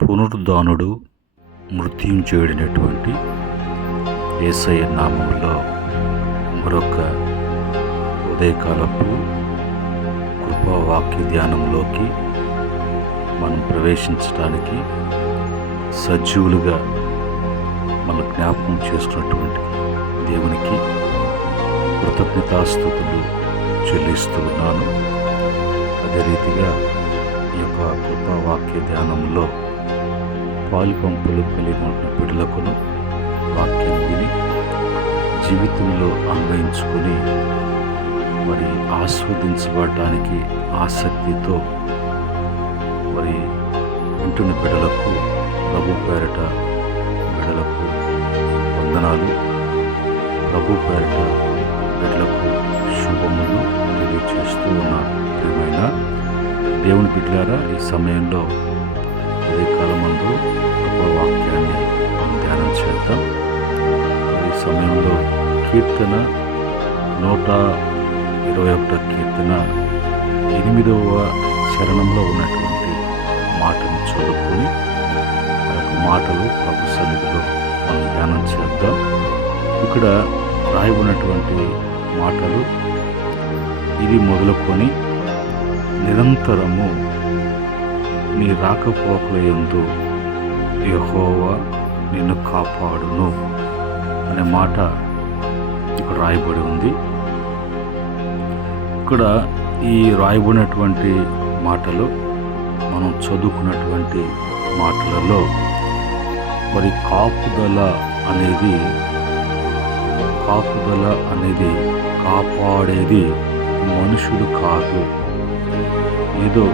పునరుద్ధానుడు మృత్యుంజయుడైనటువంటి యేసయ్య నామములో మరొక ఉదయకాలపు కృపావాక్య ధ్యానంలోకి మనం ప్రవేశించడానికి సజీవులుగా మన జ్ఞాపకం చేసుకున్నటువంటి దేవునికి కృతజ్ఞతాస్తుతులు చెల్లిస్తూ ఉన్నాను. అదే రీతిగా ఈ యొక్క కృపావాక్య ధ్యానంలో పాలుపంపులు కలిగి ఉన్న బిడ్డలకును వాక్యం విని జీవితంలో అన్వయించుకొని మరి ఆస్వాదించబడటానికి ఆసక్తితో మరి వింటున్న బిడ్డలకు ప్రభు పేరట బిడ్డలకు వందనాలు. ప్రభు పేరట బిడ్డలకు శుభములు తెలియచేస్తూ ఉన్నాను. ప్రియమైన దేవుని బిడ్డలారా, ఈ సమయంలో ఉదయకాలమందు వాక్యాన్ని ధ్యానం చేద్దాం. ఈ సమయంలో కీర్తన 121 కీర్తన 8వ చరణంలో ఉన్నటువంటి మాటను చదువుకొని మాటలు ప్రభు సన్నిధిలో మనం ధ్యానం చేద్దాం. ఇక్కడ రాయబడినటువంటి మాటలు ఇది మొదలుకొని నిరంతరము నీ రాకపోకల యందు యెహోవా నిన్ను కాపాడును అనే మాట ఇక్కడ రాయబడి ఉంది. ఇక్కడ ఈ రాయబడినటువంటి మాటలు మనం చదువుకున్నటువంటి మాటలలో మరి కాపుదల అనేది కాపాడేది మనుషుడు కాదు, ఏదో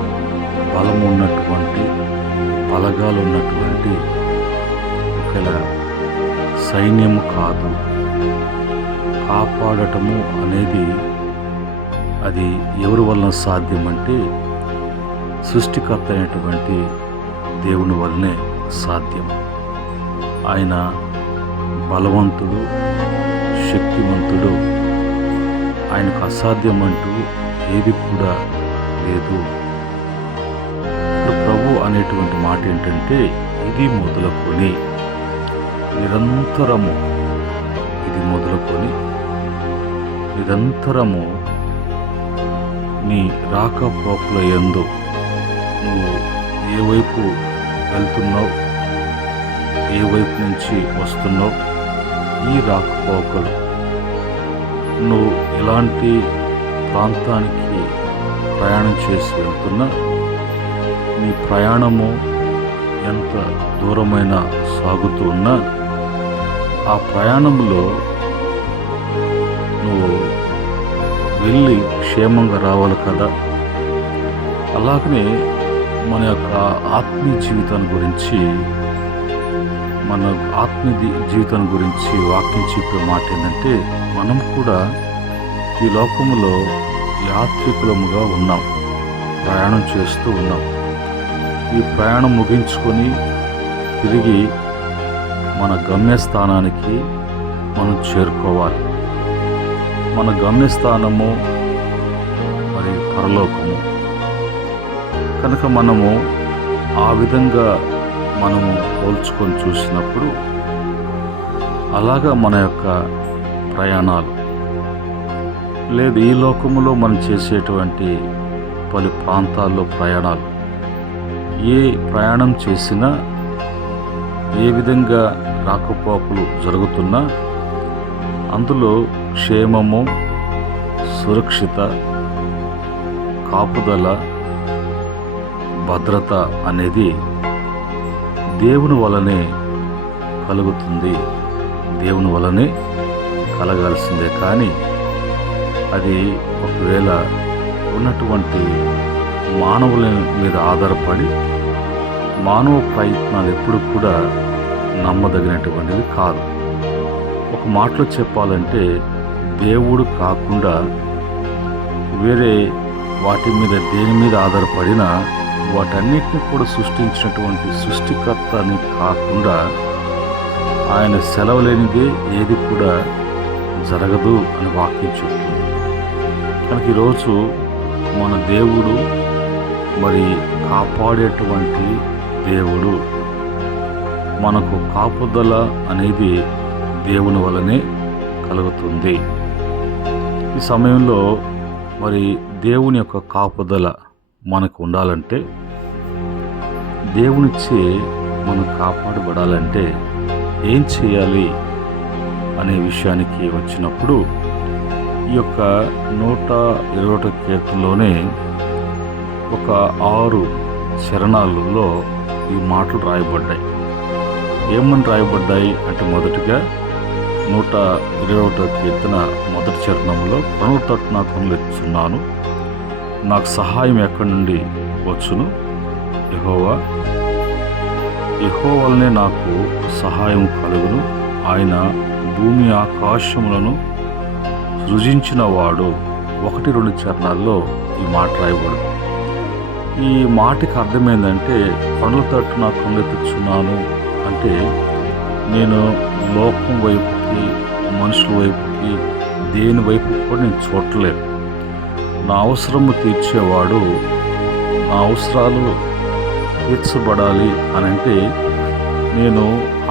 బలమున్నటువంటి బలగాలున్నటువంటి ఒకవేళ సైన్యము కాదు. కాపాడటము అనేది అది ఎవరి వలన సాధ్యమంటే సృష్టికర్త అయినటువంటి దేవుని వల్లనే సాధ్యం. ఆయన బలవంతుడు, శక్తివంతుడు. ఆయనకు అసాధ్యమంటూ ఏది కూడా లేదు. ప్రభు అనేటువంటి మాట ఏంటంటే ఇది మొదలుకొని నిరంతరము నీ రాకపోకల యందు నువ్వు ఏ వైపు వెళ్తున్నావు, ఏ వైపు నుంచి వస్తున్నావు, ఈ రాకపోకలు నువ్వు ఎలాంటి ప్రాంతానికి ప్రయాణం చేసి వెళ్తున్నా, నీ ప్రయాణము ఎంత దూరమైన సాగుతూ ఉన్నా ఆ ప్రయాణంలో నువ్వు వెళ్ళి క్షేమంగా రావాలి కదా. అలాగనే మన యొక్క ఆత్మీయ జీవితాన్ని గురించి వాక్యం చెప్పే మాట ఏంటంటే మనం కూడా ఈ లోకములో యాత్రికులముగా ఉన్నాం, ప్రయాణం చేస్తూ ఉన్నాం. ఈ ప్రయాణం ముగించుకొని తిరిగి మన గమ్యస్థానానికి మనం చేరుకోవాలి. మన గమ్యస్థానము మరి పరలోకము కనుక మనము ఆ విధంగా మనము పోల్చుకొని చూసినప్పుడు అలాగా మన యొక్క ప్రయాణాలు లేదు. ఈ లోకములో మనం చేసేటువంటి పలు ప్రాంతాల్లో ప్రయాణాలు ఏ ప్రయాణం చేసినా ఏ విధంగా రాకపోకలు జరుగుతున్నా అందులో క్షేమము, సురక్షిత, కాపుదల, భద్రత అనేది దేవుని వలనే కలుగుతుంది. దేవుని వలనే కలగాల్సిందే. కానీ అది ఒకవేళ ఉన్నటువంటి మానవుల మీద ఆధారపడి మానవ ప్రయత్నాలు ఎప్పుడు కూడా నమ్మదగినటువంటిది కాదు. ఒక మాటలో చెప్పాలంటే దేవుడు కాకుండా వేరే వాటి మీద దేని మీద ఆధారపడినా వాటన్నిటిని కూడా సృష్టించినటువంటి సృష్టికర్తని కాకుండా ఆయన సెలవు లేనిదే ఏది కూడా జరగదు అని వాక్యం చెప్తుంది. కనుక ఈరోజు మన దేవుడు మరి కాపాడేటువంటి దేవుడు. మనకు కాపుదల అనేది దేవుని వలనే కలుగుతుంది. ఈ సమయంలో మరి దేవుని యొక్క కాపుదల మనకు ఉండాలంటే, దేవునిచ్చే మనం కాపాడబడాలంటే ఏం చేయాలి అనే విషయానికి వచ్చినప్పుడు, ఈ యొక్క 121 కీర్తనలోనే ఒక 6 చరణాలలో ఈ మాటలు రాయబడ్డాయి. ఏమని రాయబడ్డాయి అంటే, మొదటిగా 121 కీర్తన మొదటి చరణంలో, పనుల తట్టు నా కన్నులు ఎత్తుచున్నాను, నాకు సహాయం ఎక్కడి నుండి వచ్చును? యెహోవా వలనే నాకు సహాయం కలుగును. ఆయన భూమి ఆకాశములను సృజించిన వాడు. 1-2 చరణాల్లో ఈ మాట రాయబడింది. ఈ మాటకి అర్థమైందంటే, పనుల తట్టు నా కన్నులెత్తుచున్నాను అంటే, నేను లోకం వైపుకి, మనుషుల వైపుకి, దేని వైపు కూడా నేను చూడలేదు. నా అవసరము తీర్చేవాడు, నా అవసరాలు తీర్చబడాలి అని అంటే నేను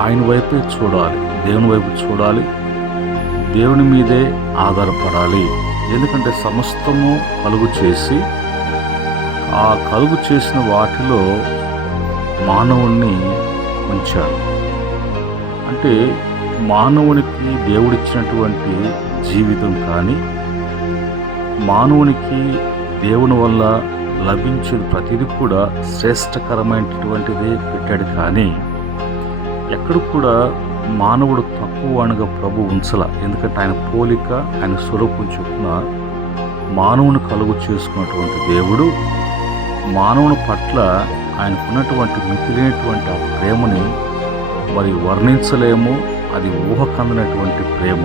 ఆయన వైపే చూడాలి, దేవుని వైపు చూడాలి, దేవుని మీదే ఆధారపడాలి. ఎందుకంటే సమస్తము కలుగు చేసి, ఆ కలుగు చేసిన వాటిలో మానవుణ్ణి ఉంచాడు. అంటే మానవునికి దేవుడిచ్చినటువంటి జీవితం కానీ, మానవునికి దేవుని వల్ల లభించేది ప్రతిదీ కూడా శ్రేష్టకరమైనటువంటిదే పెట్టాడు. కానీ ఎక్కడ కూడా మానవుడు తక్కువ అనగా ప్రభు ఉంచల. ఎందుకంటే ఆయన పోలిక, ఆయన స్వరూపం చొప్పున మానవుని కలుగు చేసుకున్నటువంటి దేవుడు మానవుని పట్ల ఆయనకున్నటువంటి మితిలేనటువంటి ఆ ప్రేమని మరి వర్ణించలేము. అది ఊహకందనటువంటి ప్రేమ.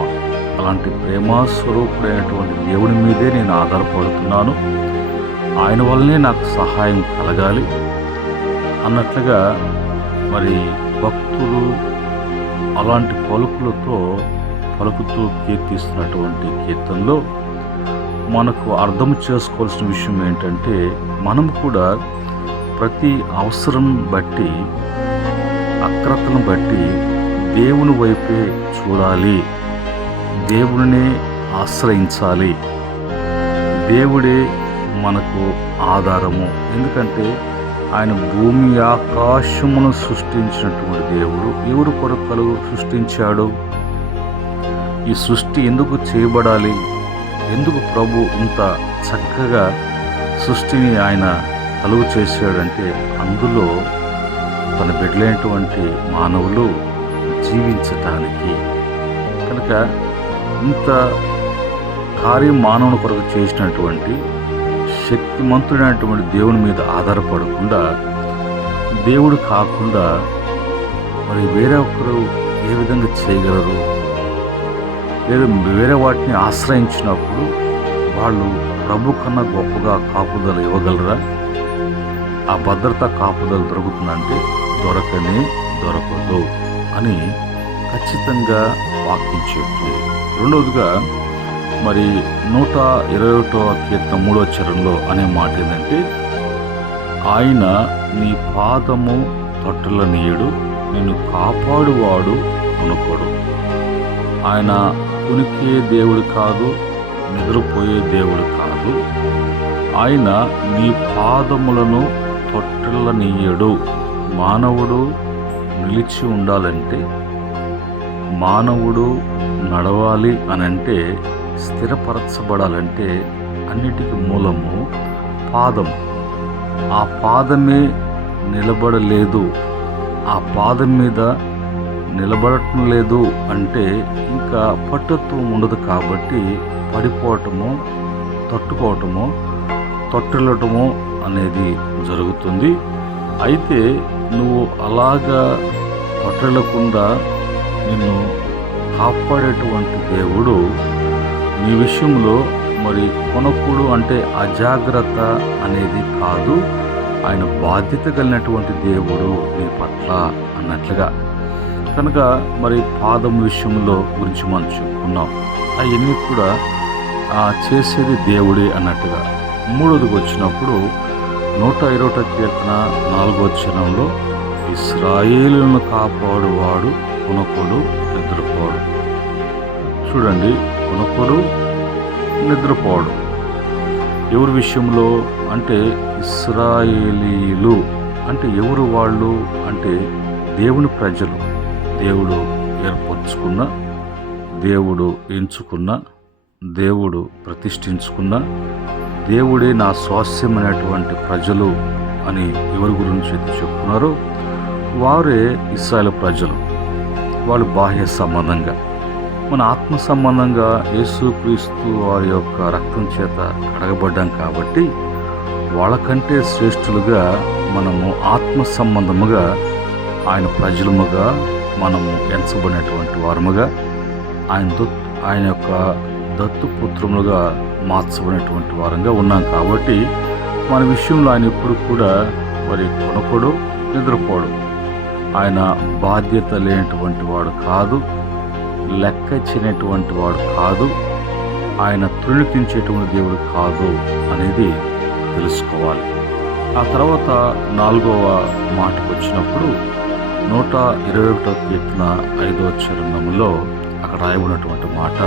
అలాంటి ప్రేమ స్వరూపుడైనటువంటి దేవుని మీదే నేను ఆధారపడుతున్నాను, ఆయన వల్లనే నాకు సహాయం కలగాలి అన్నట్లుగా మరి భక్తులు అలాంటి పలుకుతూ కీర్తిస్తున్నటువంటి కీర్తనలో మనకు అర్థం చేసుకోవాల్సిన విషయం ఏంటంటే, మనం కూడా ప్రతి అవసరం బట్టి, అక్రతను బట్టి దేవుని వైపే చూడాలి, దేవుడినే ఆశ్రయించాలి. దేవుడే మనకు ఆధారము. ఎందుకంటే ఆయన భూమి ఆకాశమును సృష్టించినటువంటి దేవుడు. ఎవరు కొరకు సృష్టించాడు? ఈ సృష్టి ఎందుకు చేయబడాలి? ఎందుకు ప్రభు ఇంత చక్కగా సృష్టిని ఆయన కలుగు చేశాడంటే, అందులో తన బిడ్డలైనటువంటి మానవులు జీవించటానికి. కనుక ఇంత కార్యం మానవుని కొరకు చేసినటువంటి శక్తిమంతుడైనటువంటి దేవుని మీద ఆధారపడకుండా, దేవుడు కాకుండా మరి వేరే ఒకరు ఏ విధంగా చేయగలరు? లేదా వేరే వాటిని ఆశ్రయించినప్పుడు వాళ్ళు ప్రభు కన్నా గొప్పగా కాపుదల ఇవ్వగలరా? ఆ భద్రత కాపుదల దొరుకుతుందంటే దొరకదు అని ఖచ్చితంగా వాక్యం చెప్తుంది. రెండవదిగా మరి 121వ కీర్తన 3వ చరణంలో అనే మాట ఏంటంటే, ఆయన నీ పాదము తొట్టలనీయుడు, నిన్ను కాపాడువాడు కొనుకోడు. ఆయన కునికే దేవుడు కాదు, నిద్రపోయే దేవుడు కాదు. ఆయన నీ పాదములను తొట్టలనీయడు. మానవుడు నిలిచి ఉండాలంటే, మానవుడు నడవాలి అనంటే, స్థిరపరచబడాలంటే అన్నిటికీ మూలము పాదం. ఆ పాదమే నిలబడలేదు, ఆ పాదం మీద నిలబడటం లేదు అంటే ఇంకా పట్టుత్వం ఉండదు. కాబట్టి పడిపోవటము, తట్టుకోవటము, తొట్టిల్లటము అనేది జరుగుతుంది. అయితే నువ్వు అలాగా తొట్టిల్లకుండా నిన్ను కాపాడేటువంటి దేవుడు నీ విషయంలో మరి కొనకుడు అంటే అజాగ్రత్త అనేది కాదు, ఆయన బాధ్యత కలిగినటువంటి దేవుడు నీ పట్ల అన్నట్లుగా. కనుక మరి పాదం విషయంలో గురించి మనం చెప్పుకున్నాం. అవన్నీ కూడా చేసేది దేవుడే అన్నట్టుగా. మూడోదికి వచ్చినప్పుడు 121 కీర్తన 4వ చరణంలో ఇశ్రాయేలును కాపాడువాడు కునకుడు నిద్రపోడు. చూడండి, కునకుడు నిద్రపోడు. ఎవరి విషయంలో అంటే ఇశ్రాయేలీలు అంటే ఎవరు వాళ్ళు అంటే దేవుని ప్రజలు. దేవుడు ఏర్పరచుకున్న, దేవుడు ఎంచుకున్న, దేవుడు ప్రతిష్ఠించుకున్న, దేవుడే నా స్వాస్యమైనటువంటి ప్రజలు అని ఎవరి గురించి అయితే చెప్తున్నారో వారే ఇశ్రాయేలు ప్రజలు. వాళ్ళు బాహ్య సంబంధంగా, మన ఆత్మ సంబంధంగా యేసుక్రీస్తు వారి యొక్క రక్తం చేత కడగబడ్డాం కాబట్టి వాళ్ళకంటే శ్రేష్ఠులుగా మనము ఆత్మ సంబంధముగా ఆయన ప్రజలముగా మనము ఎంచబడినటువంటి వారముగా ఆయన యొక్క దత్తుపుత్రములుగా మార్చబడినటువంటి వారంగా ఉన్నాం. కాబట్టి మన విషయంలో ఆయన ఎప్పుడు కూడా మరి కొనకుడు నిద్రపోడు. ఆయన బాధ్యత లేనటువంటి వాడు కాదు, లెక్క చేయనటువంటి వాడు కాదు, ఆయన తృణీకరించేటువంటి దేవుడు కాదు అనేది తెలుసుకోవాలి. ఆ తర్వాత 4వ మాటకు వచ్చినప్పుడు 121వ కీర్తన 5వ చరణంలో అక్కడ రాయబడినటువంటి మాట,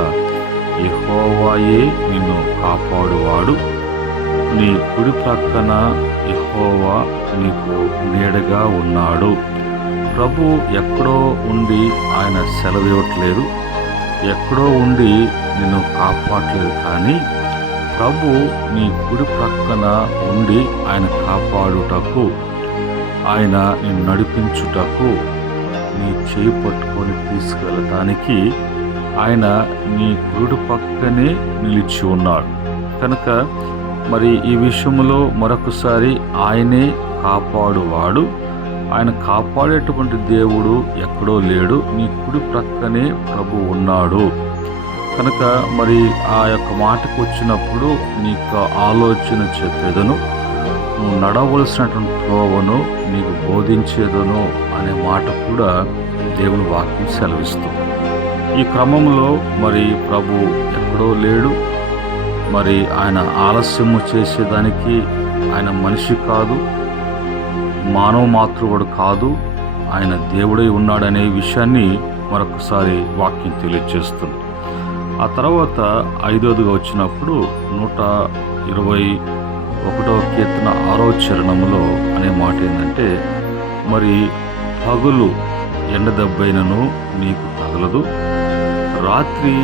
యెహోవాయే నిన్ను కాపాడువాడు, నీ కుడి ప్రక్కన యెహోవా నీకు నీడగా ఉన్నాడు. ప్రభు ఎక్కడో ఉండి ఆయన సెలవివ్వట్లేదు, ఎక్కడో ఉండి నిన్ను కాపాడలేదు, కానీ ప్రభు నీ కుడి ప్రక్కన ఉండి ఆయన కాపాడుటకు, ఆయన నిన్ను నడిపించుటకు, నీ చేయి పట్టుకొని తీసుకెళ్ళటానికి ఆయన నీ కుడి పక్కనే నిలిచి ఉన్నాడు. కనుక మరి ఈ విషయంలో మరొకసారి ఆయనే కాపాడువాడు, ఆయన కాపాడేటువంటి దేవుడు ఎక్కడో లేడు, నీ కుడి ప్రక్కనే ప్రభు ఉన్నాడు. కనుక మరి ఆ యొక్క మాటకు వచ్చినప్పుడు నీకు ఆలోచన చెప్పేదను, నువ్వు నడవలసినటువంటి త్రోవను నీకు బోధించేదను అనే మాట కూడా దేవుని వాక్యం సెలవిస్తుంది. ఈ క్రమంలో మరి ప్రభు ఎక్కడో లేడు, మరి ఆయన ఆలస్యము చేసేదానికి ఆయన మనిషి కాదు, మానవ మాతృడు కాదు, ఆయన దేవుడై ఉన్నాడనే విషయాన్ని మరొకసారి వాక్యం తెలియజేస్తుంది. ఆ తర్వాత 5వదిగా వచ్చినప్పుడు 121వ కీర్తన 6వ చరణంలో అనే మాట ఏంటంటే, మరి పగులు ఎండ దెబ్బైనను నీకు తగలదు, రాత్రి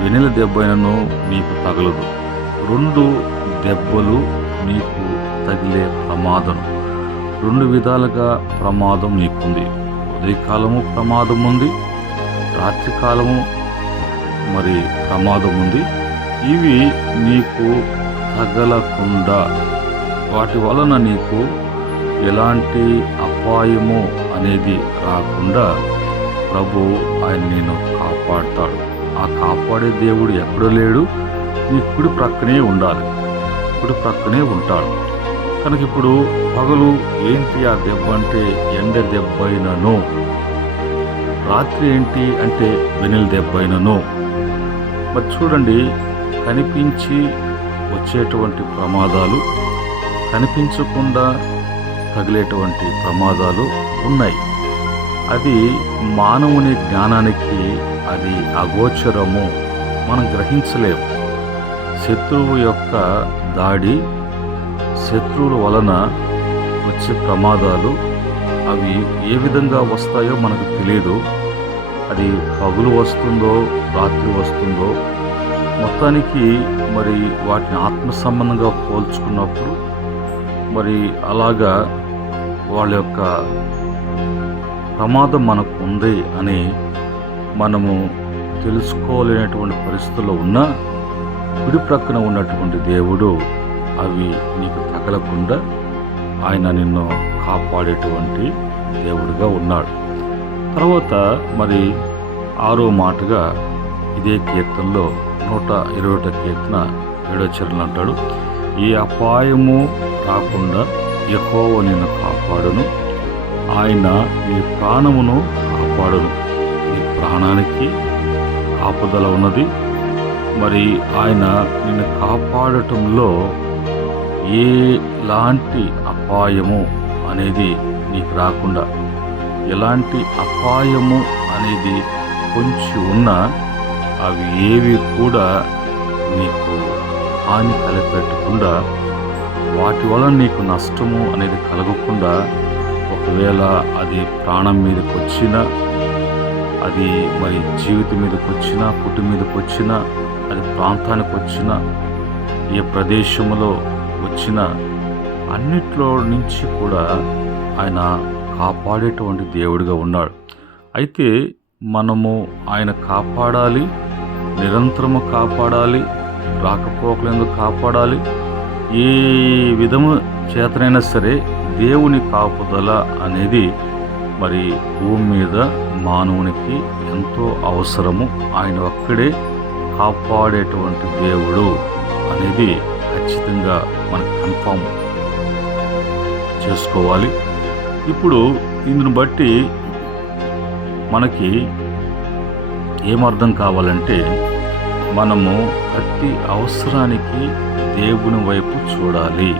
వెన్నెల దెబ్బైనను నీకు తగలదు, 2 దెబ్బలు నీకు తగిలే ప్రమాదం. 2 విధాలుగా ప్రమాదం నీకుంది. ఉదయకాలము ప్రమాదం ఉంది, రాత్రి కాలము మరి ప్రమాదం ఉంది. ఇవి నీకు తగలకుండా, వాటి వలన నీకు ఎలాంటి అపాయము అనేది రాకుండా ప్రభు ఆయన నేను కాపాడుతాడు. ఆ కాపాడే దేవుడు ఎక్కడో లేడు, నీ కుడి ప్రక్కనే ఉండాలి, కుడి ప్రక్కనే ఉంటాడు. కనుక ఇప్పుడు పగలు ఏంటి ఆ దెబ్బ అంటే ఎండ దెబ్బైనను, రాత్రి ఏంటి అంటే వెన్నెల దెబ్బైనను. మరి చూడండి, కనిపించి వచ్చేటువంటి ప్రమాదాలు, కనిపించకుండా తగిలేటువంటి ప్రమాదాలు ఉన్నాయి. అది మానవుని జ్ఞానానికి అది అగోచరము, మనం గ్రహించలేము. శత్రువు యొక్క దాడి, శత్రువుల వలన వచ్చే ప్రమాదాలు అవి ఏ విధంగా వస్తాయో మనకు తెలియదు. అది పగులు వస్తుందో రాత్రి వస్తుందో, మొత్తానికి మరి వాటిని ఆత్మ సంబంధంగా పోల్చుకున్నప్పుడు మరి అలాగా వాళ్ళ యొక్క ప్రమాదం మనకు ఉంది అని మనము తెలుసుకోలేనటువంటి పరిస్థితుల్లో ఉన్నా, కుడి ప్రక్కన ఉన్నటువంటి దేవుడు అవి నీకు తగలకుండా ఆయన నిన్ను కాపాడేటువంటి దేవుడిగా ఉన్నాడు. తర్వాత మరి 6వ మాటగా ఇదే కీర్తనలో 120వ కీర్తన 7వ చరణం అంటాడు, ఏ అపాయము రాకుండా యెహోవా నిన్ను కాపాడును, ఆయన నీ ప్రాణమును కాపాడును. నీ ప్రాణానికి కాపుదల ఉన్నది. మరి ఆయన నిన్ను కాపాడటంలో ఎలాంటి అపాయము అనేది నీకు రాకుండా, ఎలాంటి అపాయము అనేది కొంచెం ఉన్నా అవి ఏవి కూడా నీకు హాని కలపెట్టకుండా, వాటి వలన నీకు నష్టము అనేది కలగకుండా, ఒకవేళ అది ప్రాణం మీదకి వచ్చినా, అది మరి జీవితం మీదకి వచ్చినా, కుటుంబం మీదకి వచ్చినా, అది ప్రాంతానికి వచ్చినా, ఏ ప్రదేశంలో వచ్చినా, అన్నిట్లో నుంచి కూడా ఆయన కాపాడేటువంటి దేవుడిగా ఉన్నాడు. అయితే మనము ఆయన కాపాడాలి, నిరంతరము కాపాడాలి, రాకపోకలందు కాపాడాలి. ఏ విధము చేతనైనా సరే దేవుని కాపుదల అనేది మరి భూమి మీద మానవునికి ఎంతో అవసరము. ఆయన ఒక్కడే కాపాడేటువంటి దేవుడు అనేది ఖచ్చితంగా మనం కన్ఫామ్ చేసుకోవాలి. ఇప్పుడు ఇందును బట్టి మనకి ఏమర్థం కావాలంటే, మనము ప్రతి అవసరానికి దేవుని వైపు చూడాలి.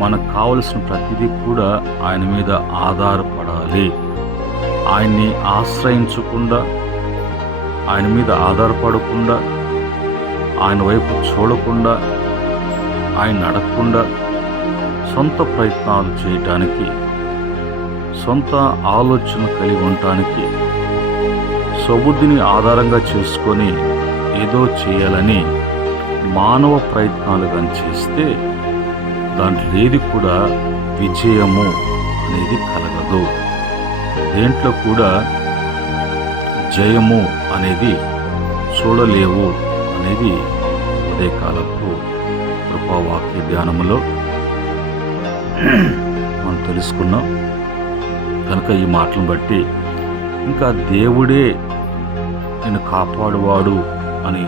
మనకు కావలసిన ప్రతిదీ కూడా ఆయన మీద ఆధారపడాలి. ఆయన్ని ఆశ్రయించకుండా, ఆయన మీద ఆధారపడకుండా, ఆయన వైపు చూడకుండా, ఆయన అడగకుండా సొంత ప్రయత్నాలు చేయటానికి, సొంత ఆలోచన కలిగి ఉండటానికి, స్వబుద్ధిని ఆధారంగా చేసుకొని ఏదో చేయాలని మానవ ప్రయత్నాలు కానీ చేస్తే దాంట్లో ఏది కూడా విజయము అనేది కలగదు. దేంట్లో కూడా జయము అనేది చూడలేవు అనేది ఉదయకాలపు కృపావాక్య ధ్యానములో మనం తెలుసుకున్నాం. కనుక ఈ మాటలను బట్టి ఇంకా దేవుడే నేను కాపాడువాడు అని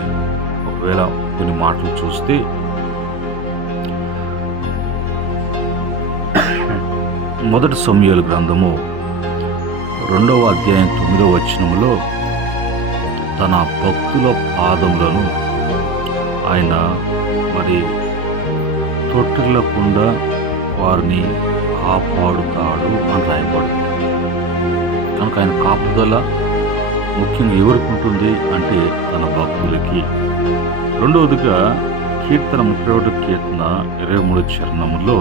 ఒకవేళ కొన్ని మాటలు చూస్తే, మొదటి సమూయేలు గ్రంథము 2వ అధ్యాయం 9వ వచనములో తన భక్తుల పాదములను ఆయన మరి తొట్టిల్లకుండా వారిని కాపాడుతాడు అని రాయబడు. కనుక ఆయన కాపుదల ముఖ్యంగా ఎవరికి ఉంటుంది అంటే తన భక్తులకి. రెండవదిగా కీర్తన 31 కీర్తన 23 చరణములో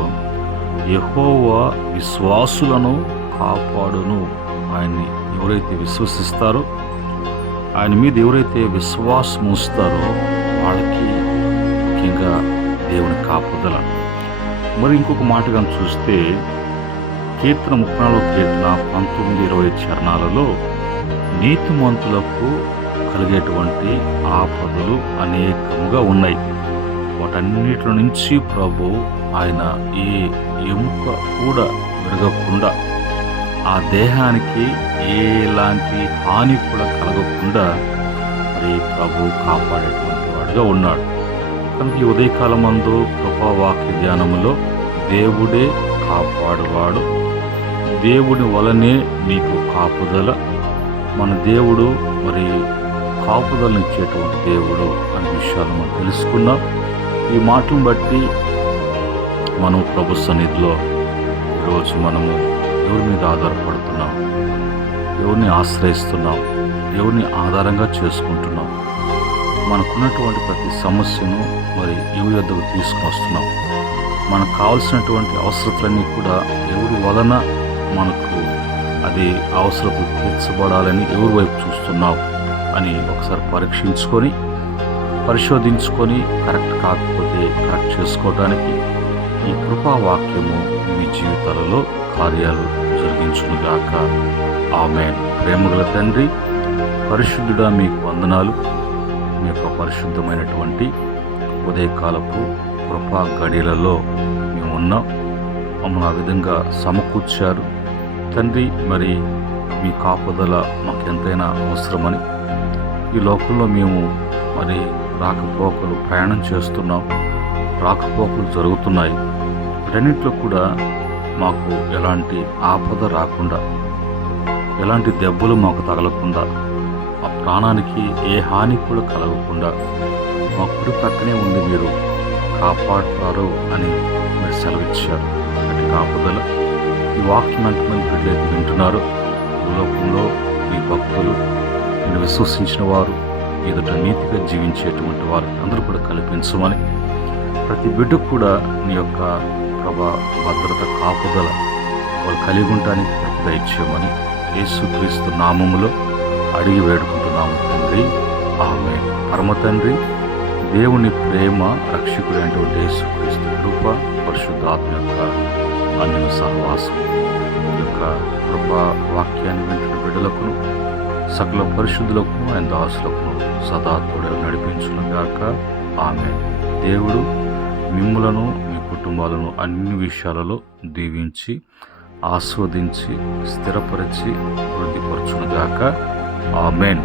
యెహోవా విశ్వాసులను కాపాడును. ఆయన్ని ఎవరైతే విశ్వసిస్తారో, ఆయన మీద ఎవరైతే విశ్వాసం ఉంచుతారో వాళ్ళకి ముఖ్యంగా దేవుని కాపుదల. మరి ఇంకొక మాట కానీ చూస్తే కీర్తన 34 కీర్తన 19-20 చరణాలలో నీతిమంతులకు కలిగేటువంటి ఆపదలు అనేకముగా ఉన్నాయి. వాటన్నిటి నుంచి ప్రభు ఆయన ఏ ఎముక కూడా విరగకుండా, ఆ దేహానికి ఎలాంటి హాని కూడా కలగకుండా మరి ప్రభు కాపాడేటువంటి వాడుగా ఉన్నాడు. కనుక ఈ ఉదయకాలమందు కృపావాక్య ధ్యానములో దేవుడే కాపాడువాడు, దేవుడి వలనే నీకు కాపుదల, మన దేవుడు మరి కాపుదలనిచ్చేటువంటి దేవుడు అనే విషయాలు మనం తెలుసుకున్నాం. ఈ మాటలను బట్టి మనం ప్రభు సన్నిధిలో ఈరోజు మనము ఎవరి మీద ఆధారపడుతున్నాం, ఎవరిని ఆశ్రయిస్తున్నాం, ఎవరిని ఆధారంగా చేసుకుంటున్నాం, మనకున్నటువంటి ప్రతి సమస్యను మరి ఎవరి వద్దకు తీసుకుని వస్తున్నాం, మనకు కావలసినటువంటి అవసరతలన్నీ కూడా ఎవరి వలన మనకు అది అవసరతలు తీర్చబడాలని ఎవరి వైపు చూస్తున్నావు అని ఒకసారి పరీక్షించుకొని, పరిశోధించుకొని కరెక్ట్ కాకపోతే కరెక్ట్ చేసుకోవడానికి ఈ కృపావాక్యము మీ జీవితాలలో కార్యాలు జరిగించునుగాక. ఆమేన్. ప్రేమగల తండ్రి, పరిశుద్ధుడా మీకు వందనాలు. మీ యొక్క పరిశుద్ధమైనటువంటి ఉదయకాలపు కృపా గడియలలో మేము ఉన్నాం. మమ్మల్ని ఆ విధంగా సమకూర్చారు తండ్రి. మరి మీ కాపుదల మాకు ఎంతైనా అవసరమని ఈ లోకంలో మేము మరి రాకపోకలు ప్రయాణం చేస్తున్నాం, రాకపోకలు జరుగుతున్నాయి. వీటన్నిటిలో కూడా మాకు ఎలాంటి ఆపద రాకుండా, ఎలాంటి దెబ్బలు మాకు తగలకుండా, ఆ ప్రాణానికి ఏ హాని కూడా కలగకుండా మా కుడి పక్కనే ఉండి మీరు కాపాడుతారు అని మీరు సెలవిచ్చారు. అటు కాపుదల ఈ వాక్యం ఎంతమంది బిడ్డలైతే వింటున్నారో పరలోకంలో నీ భక్తులు నేను విశ్వసించిన వారు ఎదుట నీతిగా జీవించేటువంటి వారికి అందరూ కూడా కల్పించమని, ప్రతి బిడ్డకు కూడా నీ యొక్క ప్రభా భద్రత కాపుదల వాళ్ళు కలిగి ఉండటానికి దయచేయమని యేసుక్రీస్తు నామములో అడిగి వేడుకుంటున్నాము తండ్రి. ఆమేన్. పరమ తండ్రి, దేవుని ప్రేమ, రక్షకుడైనటువంటి యేసుక్రీస్తు కృప, పరిశుద్ధాత్మ యొక్క అన్య సహవాసం ఈ యొక్క కృపా వాక్యాన్ని వింటున్న బిడ్డలకును సకల పరిశుద్ధులకు ఆయన దాసులకు సదా తోడు నడిపించునుగాక. ఆమేన్. దేవుడు మిమ్ములను మీ కుటుంబాలను అన్ని విషయాలలో దీవించి ఆస్వాదించి స్థిరపరిచి వృద్ధిపరచునుగాక. ఆమేన్.